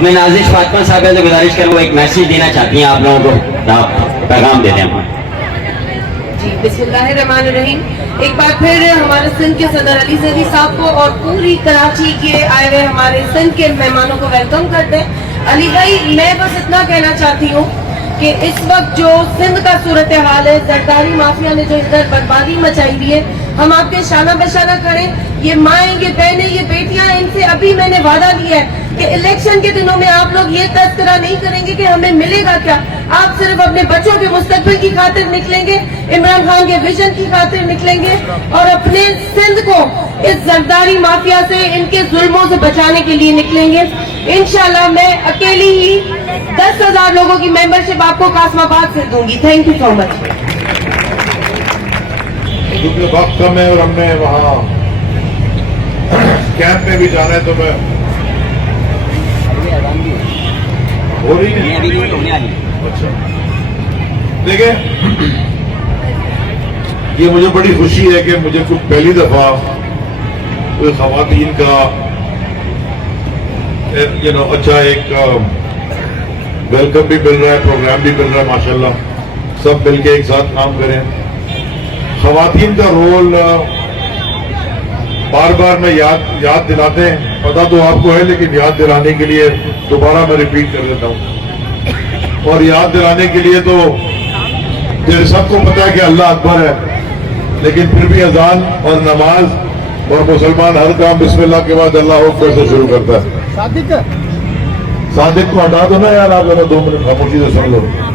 اب میں نازش فاطمہ صاحبہ سے گزارش کروں، وہ ایک میسیج دینا چاہتی ہیں آپ لوگوں کو، پیغام دیتے ہیں. جی بسم اللہ الرحمن الرحیم. ایک بار پھر ہمارے سندھ کے صدر علی زیدی صاحب کو اور پوری کراچی کے آئے ہوئے ہمارے سندھ کے مہمانوں کو ویلکم کرتے ہیں. علی بھائی میں بس اتنا کہنا چاہتی ہوں کہ اس وقت جو سندھ کا صورتحال ہے، زرداری مافیا نے جو ادھر بربادی مچائی ہوئی ہے، ہم آپ کے شانہ بشانہ کھڑے. یہ مائیں، یہ بہنیں، یہ بیٹیاں ہیں، ان سے ابھی میں نے وعدہ لیا ہے کہ الیکشن کے دنوں میں آپ لوگ یہ تذکرہ نہیں کریں گے کہ ہمیں ملے گا کیا. آپ صرف اپنے بچوں کے مستقبل کی خاطر نکلیں گے، عمران خان کے ویژن کی خاطر نکلیں گے اور اپنے سندھ کو اس زرداری مافیا سے، ان کے ظلموں سے بچانے کے لیے نکلیں گے. انشاءاللہ میں اکیلی ہی 10,000 لوگوں کی ممبرشپ آپ کو قاسم آباد سے دوں گی. تھینک یو سو مچ. کیونکہ وقت کم ہے اور ہم نے وہاں کیمپ میں بھی جانا ہے تو میں ہو رہی ہے. اچھا دیکھیں، یہ مجھے بڑی خوشی ہے کہ مجھے کچھ پہلی دفعہ کوئی خواتین کا اچھا ایک ویلکم بھی مل رہا ہے، پروگرام بھی مل رہا ہے. ماشاءاللہ سب مل کے ایک ساتھ کام کریں. خواتین کا رول بار بار میں یاد دلاتے ہیں، پتا تو آپ کو ہے لیکن یاد دلانے کے لیے دوبارہ میں ریپیٹ کر دیتا ہوں. اور یاد دلانے کے لیے تو سب کو پتا ہے کہ اللہ اکبر ہے، لیکن پھر بھی اذان اور نماز اور مسلمان ہر کام بسم اللہ کے بعد اللہ اکبر سے شروع کرتا ہے. صادق کو ہٹا دو نا یار، آپ 2 منٹ خاموشی سے سن لو.